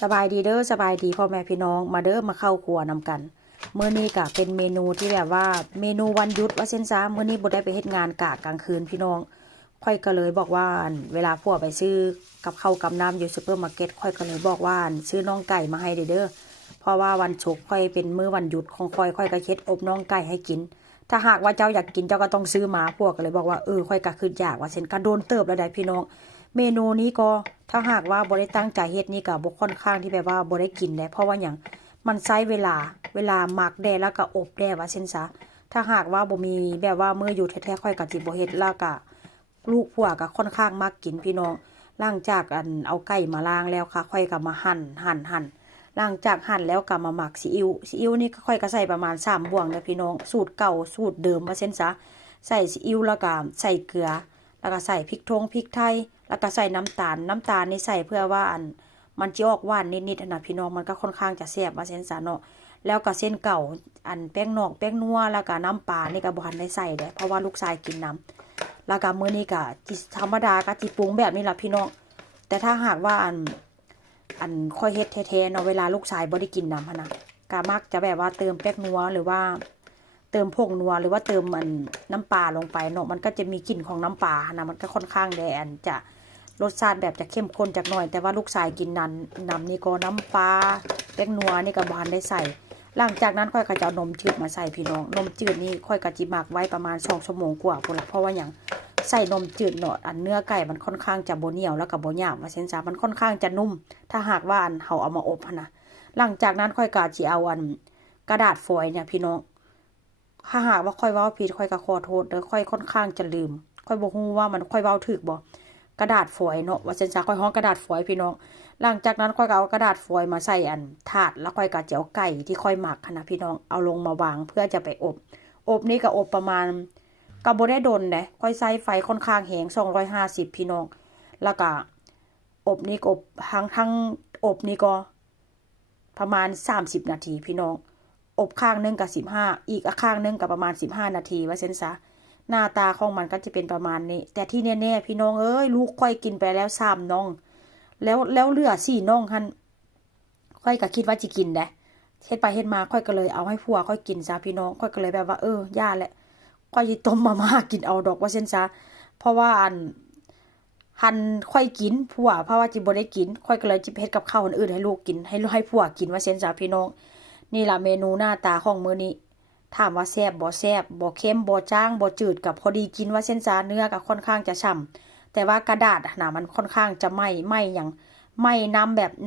สบายดีเด้อสบายดีพ่อแม่พี่น้องมาเด้อมาเข้าครัวนำกันมื้อนี้ก็เป็นเมนูที่แบบว่าเมนูวันหยุดว่าเส้นซามื้อนี้บ่ได้ไปเฮ็ดงานกะกลางคืนพี่น้องค่อยก็เลยบอกว่าเวลาพวกไปซื้อกับข้าวกับน้ำอยู่ซุปเปอร์มาร์เก็ตค่อยก็เลยบอกว่าซื้อน่องไก่มาให้เด้อเพราะว่าวันศุกร์ค่อยเป็นมื้อวันหยุดของค่อยก็เฮ็ดอบน่องไก่ให้กินถ้าหากว่าเจ้าอยากกินเจ้าก็ต้องซื้อมาพวกก็เลยบอกว่าค่อยก็คืออยากว่าเส้นก็โดนเติบแล้วได้พี่น้องเมนูนี้ก็ถ้าหากว่าบ่ได้ตั้งใจเฮ็ดนี่ก็บ่ค่อนข้างที่แบบว่าบ่ได้กินได้เพราะว่าหยังมันใช้เวลาหมักแด่แล้วก็อบแด่ว่าเช่นซะถ้าหากว่าบ่มีแบบว่ามื้ออยู่แท้ๆค่อยก็สิบ่เฮ็ดแล้วก็ลูกผัวก็ค่อนข้างมักกินพี่น้องหลังจากเอาไก่มาล้างแล้วค่ะค่อยก็มาหั่นหลังจากหั่นแล้วก็มาหมักซีอิ๊วนี่ค่อยก็ใส่ประมาณ3บ่วงนะพี่น้องสูตรเก่าสูตรเดิมว่าเช่นซะใส่ซีอิ๊วแล้วก็ใส่เกลือแล้วก็ใส่พริกไทยแล้วก็ใส่น้ำตาลนี่ใส่เพื่อว่ามันจะออกหวานนิดๆนะพี่น้องมันก็ค่อนข้างจะแซ่บว่าเส้นซะเนาะแล้วก็เส้นเก่าแป้งนอกแป้งนัวแล้วก็น้ำปลานี่ก็บ่ทันได้ใส่เด้เพราะว่าลูกชายกินน้ำแล้วก็มื้อนี้ก็ธรรมดาก็สิปรุงแบบนี้ล่ะพี่น้องแต่ถ้าหากว่าค่อยเฮ็ดแท้ๆเนาะเวลาลูกชายบ่ได้กินน้ำหั่นน่ะก็มักจะแบบว่าเติมแป้งนัวหรือว่าเติมผงนัวหรือว่าเติมน้ำปลาลงไปเนาะมันก็จะมีกลิ่นของน้ำปลานะมันก็ค่อนข้างแดจะรสชาติแบบจะเข้มข้นจากหน่อยแต่ว่าลูกชายกินน้ำนี่ก็น้ำปลาแป้งนัวนี่ก็บ่ทันได้ใส่หลังจากนั้นค่อยก็จะเอานมจืดมาใส่พี่น้องนมจืดนี่ค่อยก็จิหมักไว้ประมาณ2 ชั่วโมงกว่าพุ่นละเพราะว่าหยังใส่นมจืดเนาะเนื้อไก่มันค่อนข้างจะบ่เหนียวแล้วก็บ่หยาบว่าเช่นซะมันค่อนข้างจะนุ่มถ้าหากว่าเฮาเอามาอบนะหลังจากนั้นค่อยก็สิเอากระดาษฟอยล์เนี่ยพี่น้องถ้าหากว่าค่อยเว้าผิดค่อยก็ขอโทษเด้อค่อยค่อนข้างจะลืมค่อยบ่ฮู้ว่ามันค่อยเว้าถูกบ่กระดาษฟอยล์เนาะว่าเช่นซะค่อยฮ้องกระดาษฟอยล์พี่น้องหลังจากนั้นค่อยก็เอากระดาษฟอยล์มาใส่ถาดแล้วค่อยก็จะเอาไก่ที่ค่อยหมักนะพี่น้องเอาลงมาวางเพื่อจะไปอบนี่ก็อบประมาณก็บ่ได้ดนเด้ค่อยใช้ไฟค่อนข้างแรง250พี่น้องแล้วก็อบนี่ก็อบทั้งอบนี่ก็ประมาณ30นาทีพี่น้องอบข้างนึงก็15อีกข้างนึงก็ประมาณ15นาทีว่าเช่นซะหน้าตาของมันก็จะเป็นประมาณนี้แต่ที่แน่ๆพี่น้องเอ้ยลูกค่อยกินไปแล้ว3น่องแล้วเหลือ4น่องหั่นค่อยก็คิดว่าสิกินเด้เฮ็ดไปเฮ็ดมาค่อยก็เลยเอาให้ผัวค่อยกินซะพี่น้องค่อยก็เลยแบบว่าย่าแหละค่อยสิต้มมาม่ากินเอาดอกว่าเช่นซะเพราะว่าหั่นค่อยกินผัวเพราะว่าจิบ่ได้กินค่อยก็เลยจิเฮ็ดกับข้าวอื่นให้ลูกกินให้ผัวกินว่าเช่นซะพี่น้องนี่ล่ะเมนูหน้าตาของมื้อนี้ถามว่าแซ่บบ่แซ่บบ่เค็มบ่จางบ่จืดกับพอดีกินว่าเส้นซาเนื้อก็ค่อนข้างจะฉ่ำแต่ว่ากระดาษน่ะมันค่อนข้างจะไหม้หยังไหม้น้ำแบบ